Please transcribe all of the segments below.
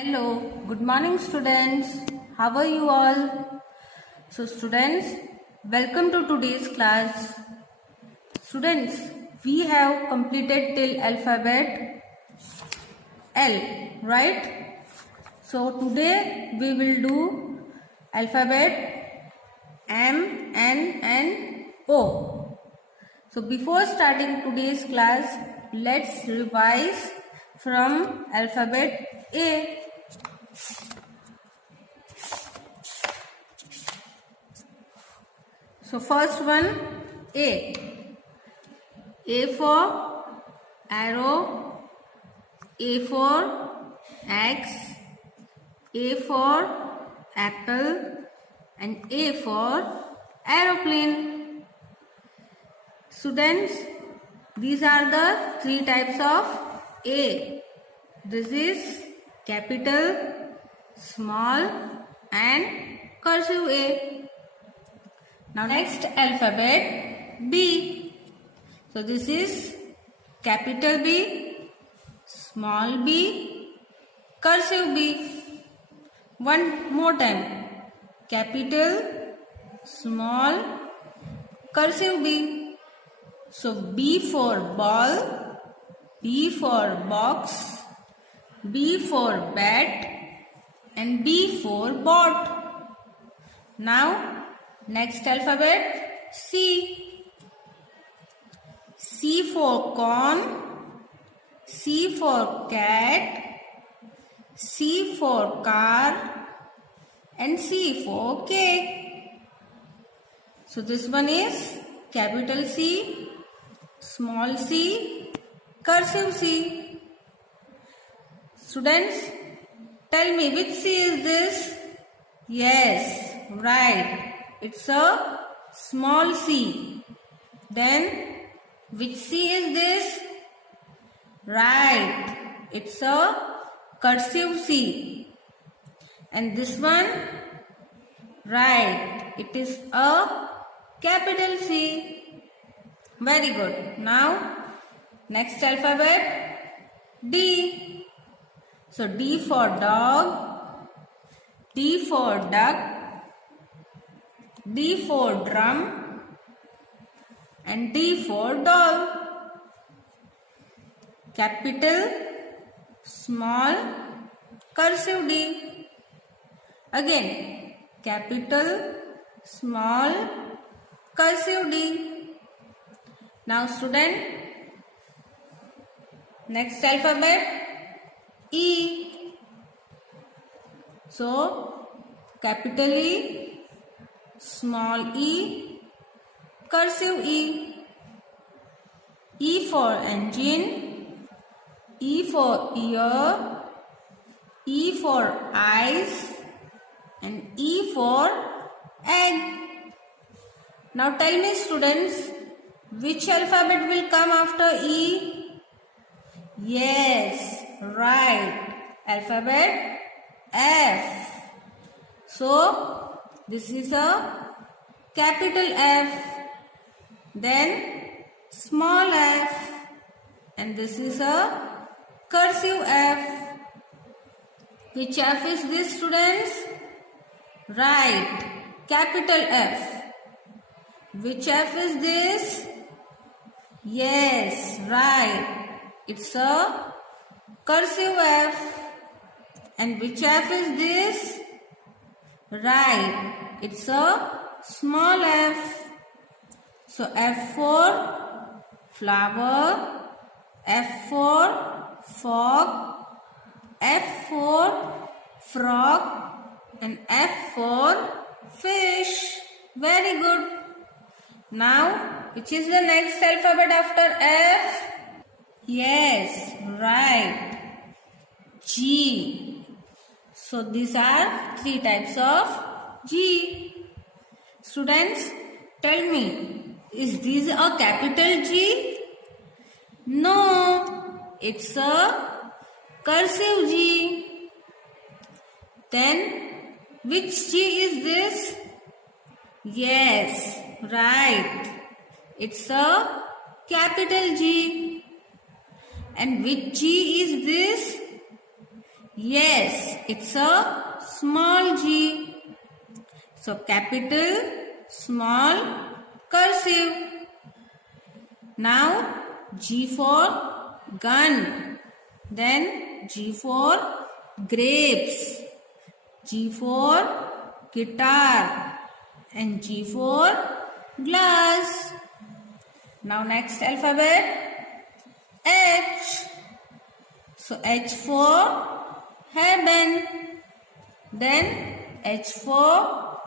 Hello, good morning students. How are you all? So students, welcome to today's class. Students, we have completed till alphabet L, right? So today we will do alphabet M, N and O. So before starting today's class, let's revise from alphabet A. So first one, A. A for arrow, A for X, A for apple and A for aeroplane. Students, these are the three types of A. This is capital, small and cursive A. Now next alphabet B. So this is capital B, small b, cursive B. One more time. Capital, small, cursive B. So B for ball, B for box, B for bat and B for bot. Now next alphabet C. C for corn, C for cat, C for car and C for cake. So this one is capital C, small c, cursive C. Students, tell me which C is this? Yes, right. It's a small c. Then which C is this? Right. It's a cursive C. And this one? Right. It is a capital C. Very good. Now, next alphabet D. So D for dog, D for duck, D for drum and D for doll. Capital, small, cursive D. Again, capital, small, cursive D. Now student, next alphabet E. So, capital E, small e, cursive E. E for engine, E for ear, E for eyes and E for egg. Now tell me students, which alphabet will come after E? Yes, right. Alphabet F. So, this is a capital F. Then small f. And this is a cursive F. Which F is this, students? Right. Capital F. Which F is this? Yes, right. It's a cursive F. And which F is this? Right. It's a small f. So F for flower, F for frog, F for frog and F for fish. Very good. Now, which is the next alphabet after F? Yes, right. G. So these are three types of G. Students, tell me, is this a capital G? No, it's a cursive G. Then, which G is this? Yes, right. It's a capital G. And which G is this? Yes, it's a small g. So capital, small, cursive. Now G for gun. Then G for grapes. G for guitar. And G for glass. Now next alphabet, H. So H for heaven. Then H for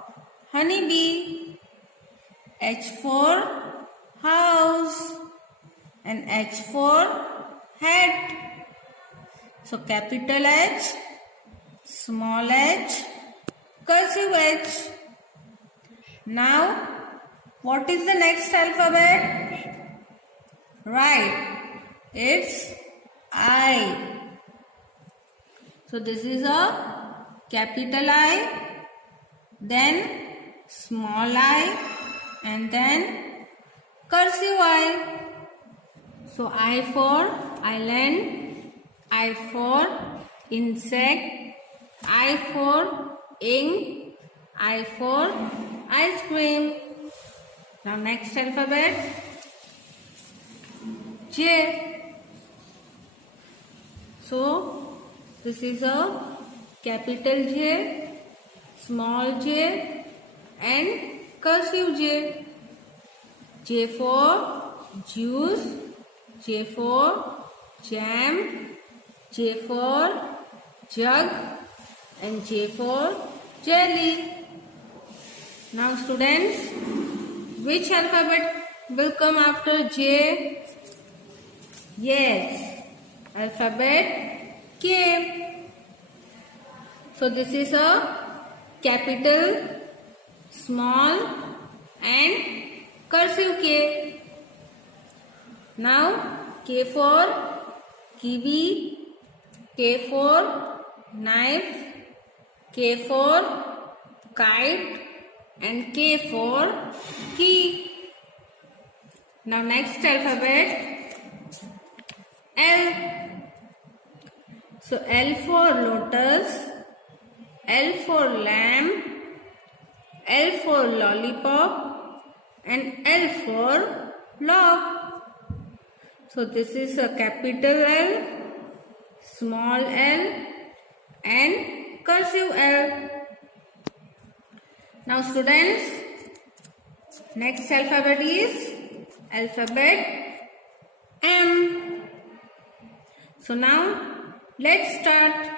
honeybee. H for house. And H for hat. So capital H, small h, cursive h. Now what is the next alphabet? Right, it's I. So this is a capital I, then small I, and then cursive I. So I for island, I for insect, I for ink, I for ice cream. Now next alphabet, J. So this is a capital J, small j, and cursive J. J for juice, J for jam, J for jug, and J for jelly. Now students, which alphabet will come after J? Yes, alphabet K. So this is a capital, small, and cursive K. Now K for kiwi, K for knife, K for kite, and K for key. Now next alphabet, L. So L for lotus, L for lamb, L for lollipop, and L for log. So this is a capital L, small l, and cursive L. Now students, next alphabet is alphabet M. So now let's start.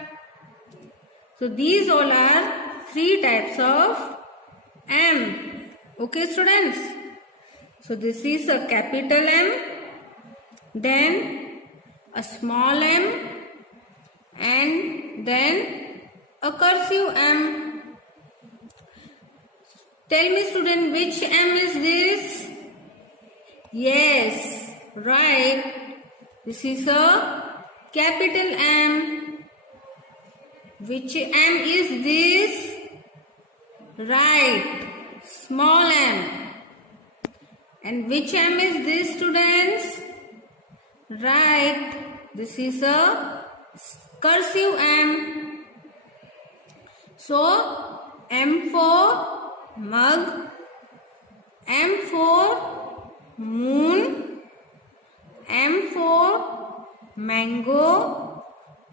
So these all are three types of M. Okay students. So this is a capital M, then a small m, and then a cursive M. Tell me student, which M is this? Yes, right. This is a capital M. Which M is this? Right, small m. And which M is this students? Right, this is a cursive M. So M for mug, M for moon, M for mango,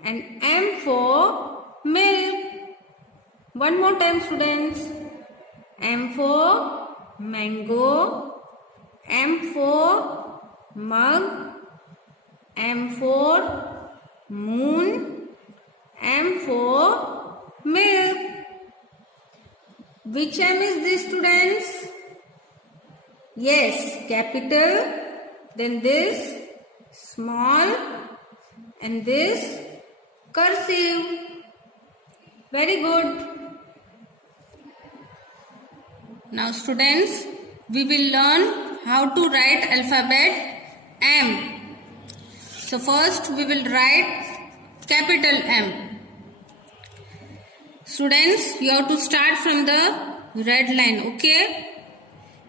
and M for milk. One more time students. M for mango, M for mug, M for moon, M for milk. Which M is this students? Yes, capital, then this small, and this cursive. Very good. Now students, we will learn how to write alphabet M. So first we will write capital M. Students, you have to start from the red line, okay?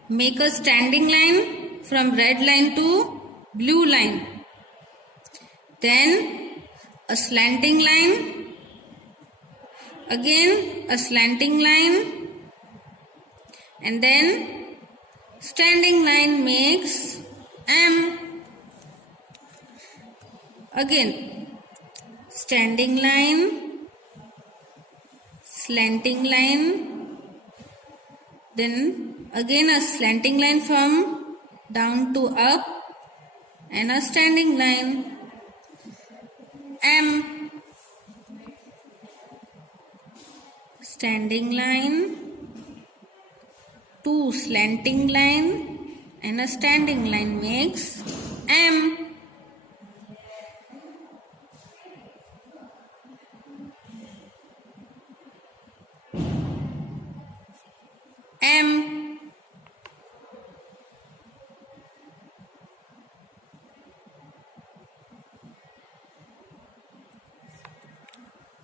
Make a standing line from red line to blue line. Then a slanting line again a slanting line, and then standing line makes M. Again standing line, slanting line, then again a slanting line from down to up, and a standing line M. Standing line, two slanting line, and a standing line makes M. M.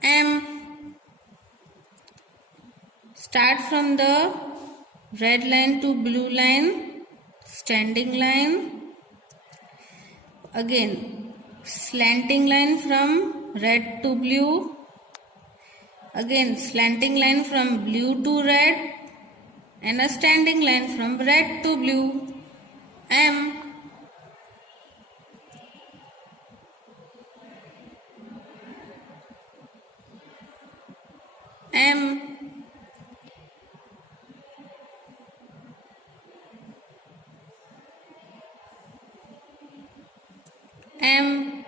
M. Start from the red line to blue line, standing line, again slanting line from red to blue, again slanting line from blue to red, and a standing line from red to blue, M. M. M.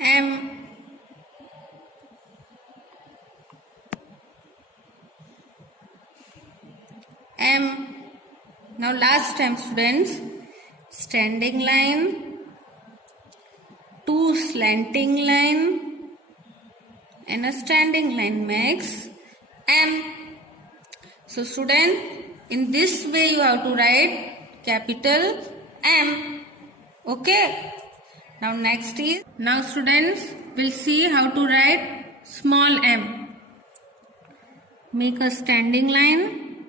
M. M. Now last time students, standing line, two slanting line, and a standing line makes M. So student, in this way you have to write capital M. Okay. Now students will see how to write small m. Make a standing line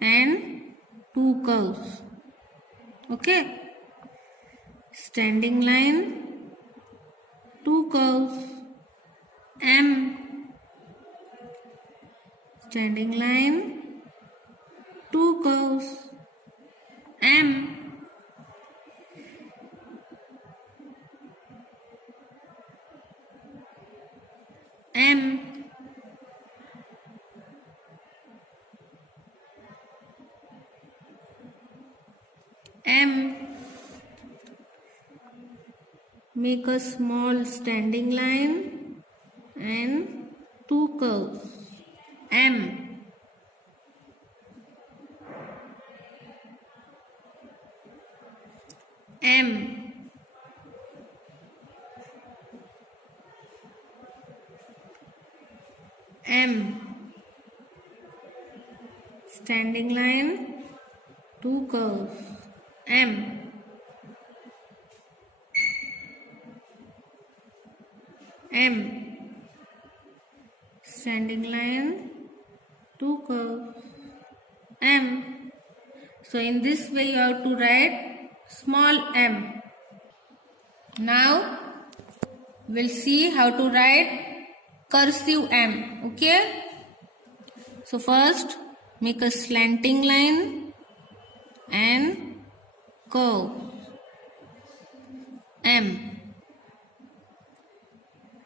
and two curves. Okay. Standing line, two curves, M. Standing line, two curves, M. M. M. Make a small standing line and two curves, M. M. M. Standing line, two curves, M. M. Standing line, two curves, M. So in this way you have to write small m. Now we'll see how to write cursive M. Okay. So first make a slanting line and curve, M.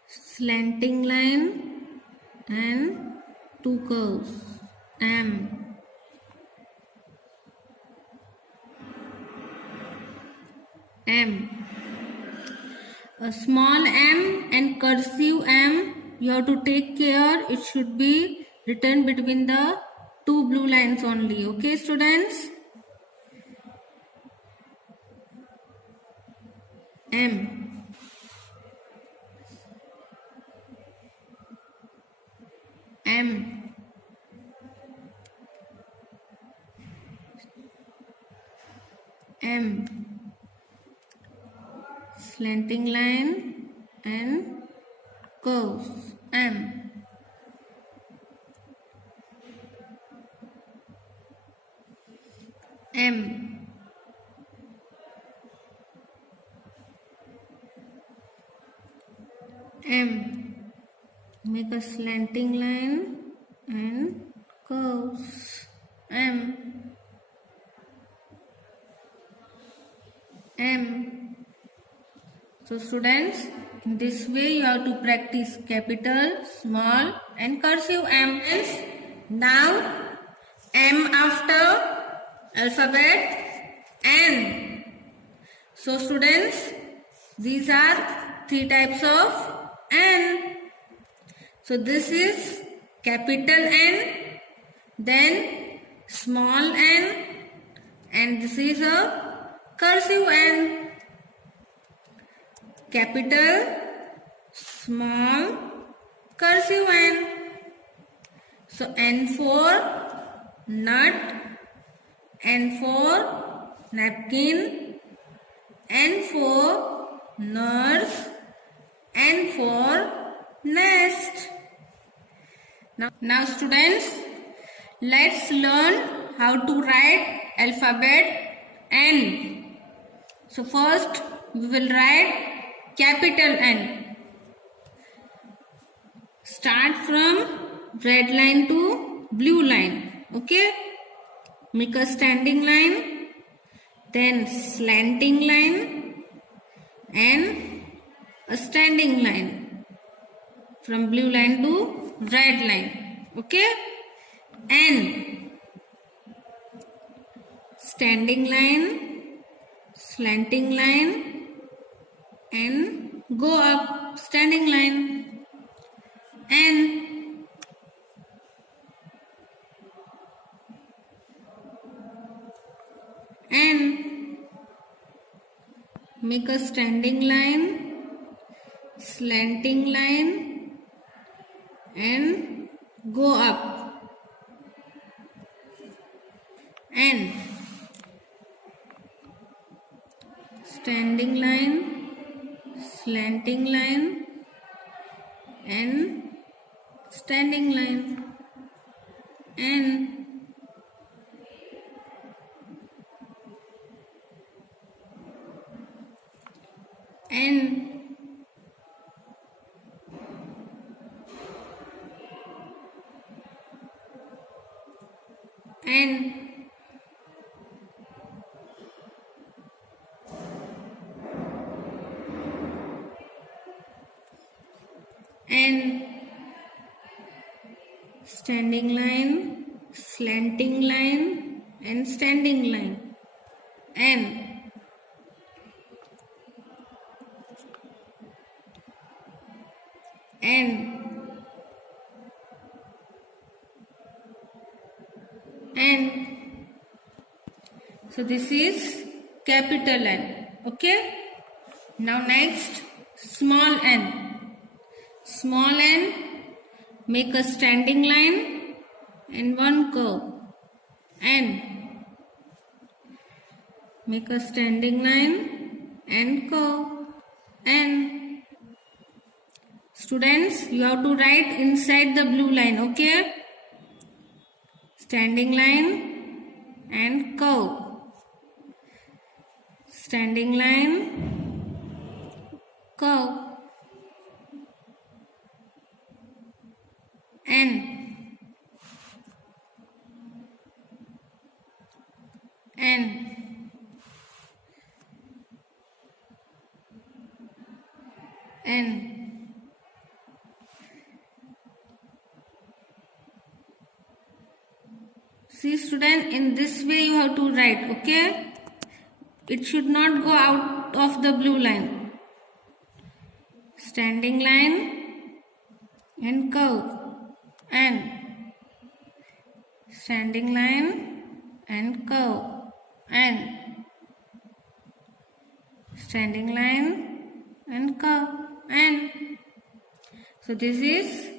Slanting line and two curves, M. M. A small m and cursive M, you have to take care, it should be written between the two blue lines only. Okay students? M. M. M. Slanting line and curves, M. M. M. Make a slanting line and curves. M. M. So students, in this way you have to practice capital, small and cursive M. Now M after alphabet N. So students, these are three types of N. So this is capital N, then small n, and this is a cursive N. Capital, small, cursive N. So N for nut, N for napkin, N for nurse, N for nest. Now students, let's learn how to write alphabet N. So first we will write capital N. Start from red line to blue line. Okay? Make a standing line, then slanting line and a standing line from blue line to red line. Okay? N. Standing line, slanting line and go up, standing line. N. N. Make a standing line, slanting line and go up. N. Standing line, slanting line and standing line. N. N. N. N. Standing line, slanting line and standing line. N. N. N. So this is capital N. Okay? Now next, small n. Small n, make a standing line and one curve. N. Make a standing line and curve. N. Students, you have to write inside the blue line, okay? Standing line and curve. Standing line, curve. N. N. N. See student, in this way you have to write, okay? It should not go out of the blue line. Standing line and curve. N. Standing line and curve. N. Standing line and curve. N. So this is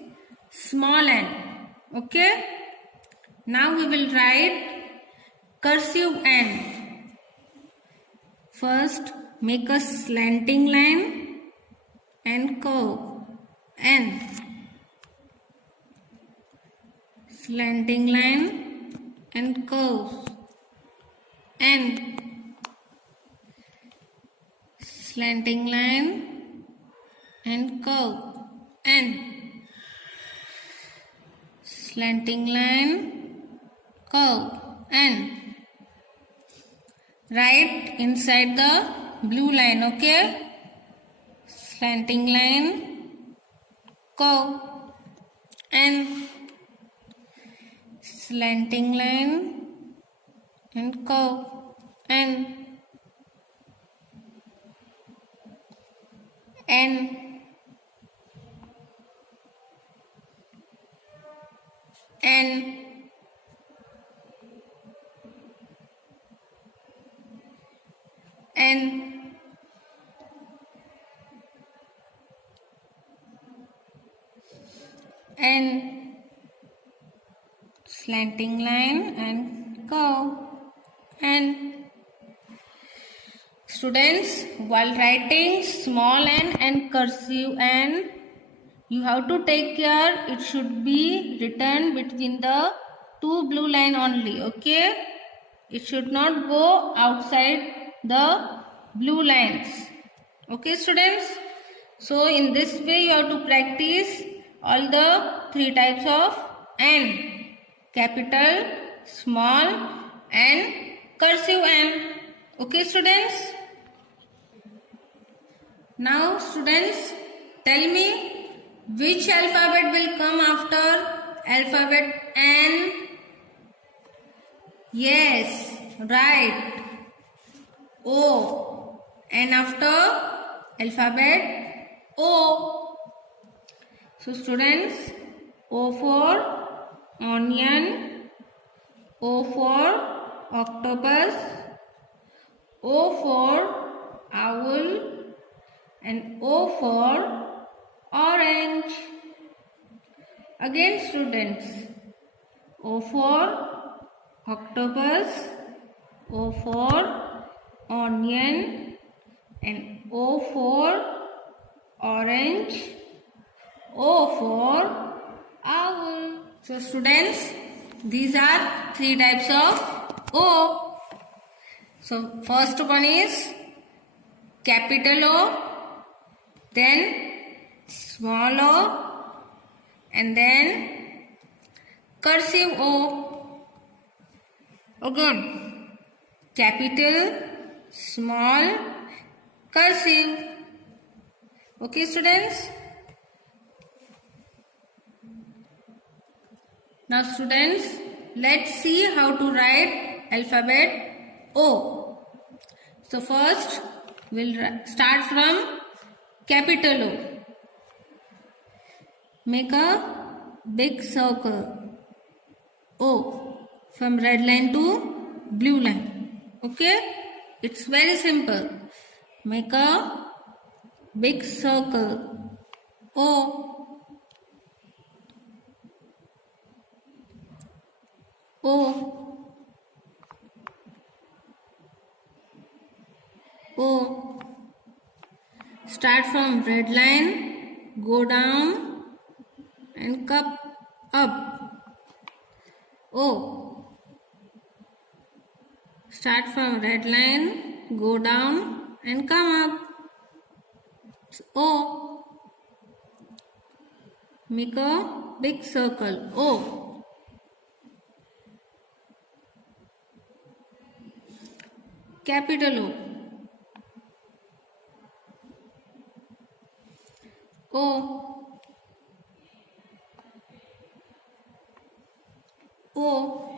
small n. Okay? Now we will write cursive N. First, make a slanting line and curve. N. Slanting line and curve. N. Slanting line and curve. N. Slanting line, curve, N. Right inside the blue line, okay? Slanting line, curve, N. Slanting line and curve, N. N. N. N. N. Slanting line and curve, N. Students, while writing small n and cursive n, you have to take care it should be written between the two blue line only, okay? It should not go outside the blue lines, okay students? So in this way you have to practice all the three types of n: capital, small and cursive n, okay students? Now students, tell me which alphabet will come after alphabet N? Yes, right. O. And after alphabet O. So students, O for onion, O for octopus, O for owl, and O for orange. Again students, O for octopus, O for onion, and O for orange, O for owl. So students, these are three types of O. So first one is capital O, then small o, and then cursive O. Again, capital, small, cursive. Okay students? Now students, let's see how to write alphabet O. So first, we'll start from capital O. Make a big circle O from red line to blue line. Okay? It's very simple. Make a big circle O. O. O. Start from red line, go down and come up. O. Start from red line, go down and come up. O. Make a big circle O. Capital O. O. O.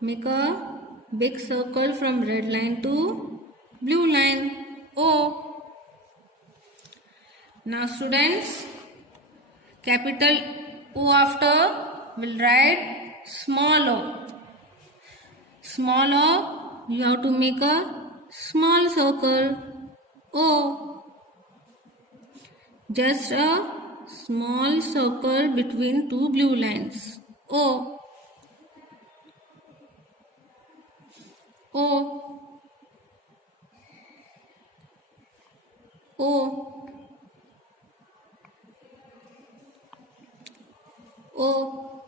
Make a big circle from red line to blue line O. Now students, capital O after will write small o. Small o, you have to make a small circle O. Just a small circle between two blue lines O. O. O. O.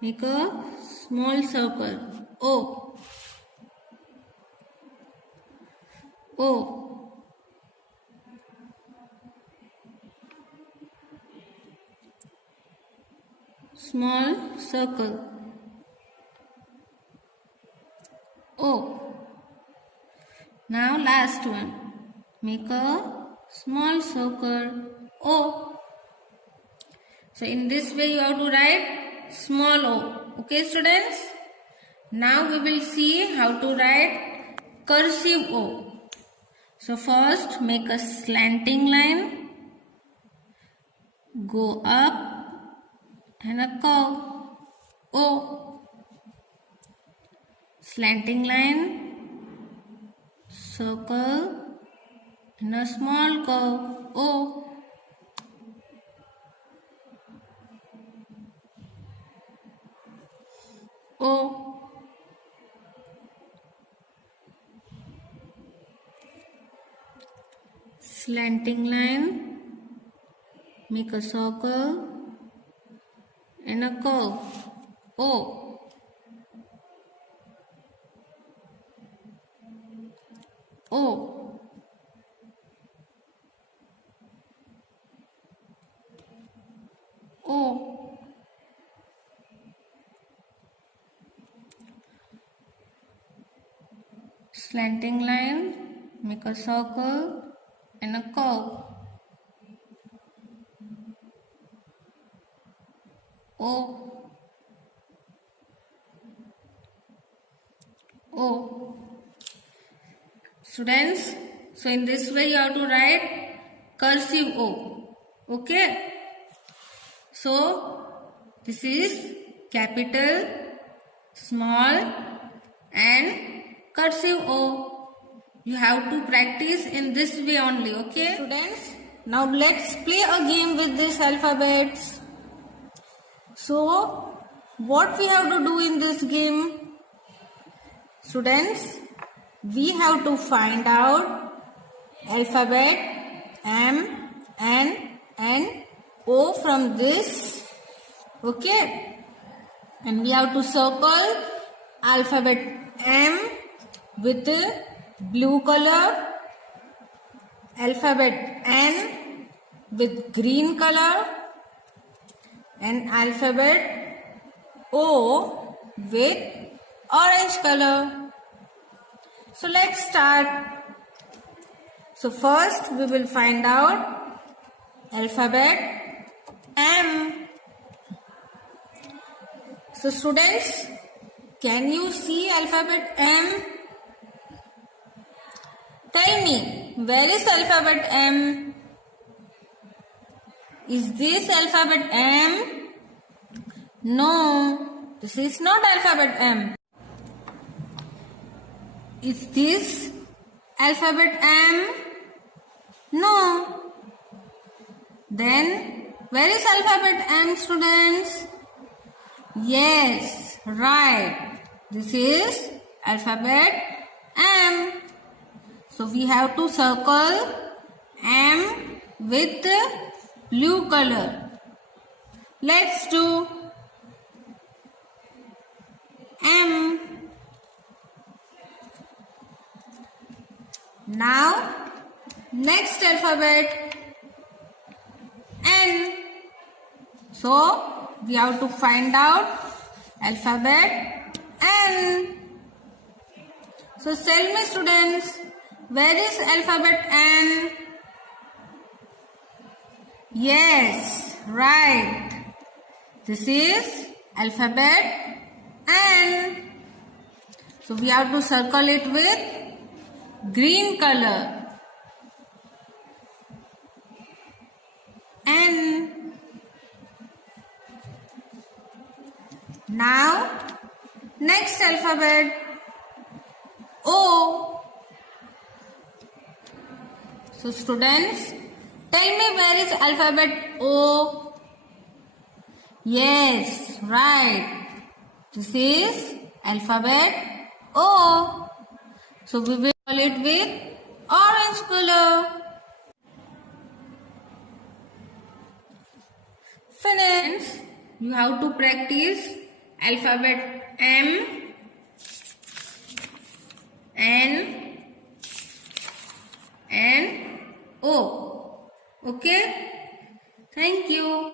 Make a small circle O. O. small circle. O. Now last one. Make a small circle O. So in this way you have to write small o. Okay students? Now we will see how to write cursive O. So first make a slanting line, go up and a curve O. Slanting line, circle and a small curve O. O. Slanting line, make a circle and a curve O. O. O. Slanting line, make a circle and a curve O. O. Students, so in this way you have to write cursive O. Okay. So this is capital, small and cursive O. You have to practice in this way only. Okay students, now let's play a game with these alphabets. So what we have to do in this game? Students, we have to find out alphabet M, N and O from this. Okay. And we have to circle alphabet M with blue color, alphabet N with green color and alphabet O with orange color. So let's start. So first we will find out alphabet M. So students, can you see alphabet M? Tell me, where is alphabet M? Is this alphabet M? No, this is not alphabet M. Is this alphabet M? No. Then, where is alphabet M, students? Yes, right. This is alphabet M. So we have to circle M with blue color. Let's do M. Now next alphabet N. So we have to find out alphabet N. So tell me students, where is alphabet N? Yes, right. This is alphabet N. So we have to circle it with green color. N. Now, next alphabet O. So students, tell me where is alphabet O? Yes, right. This is alphabet O. So we will call it with orange color. Finish. You have to practice alphabet M, N and O. Okay? Thank you.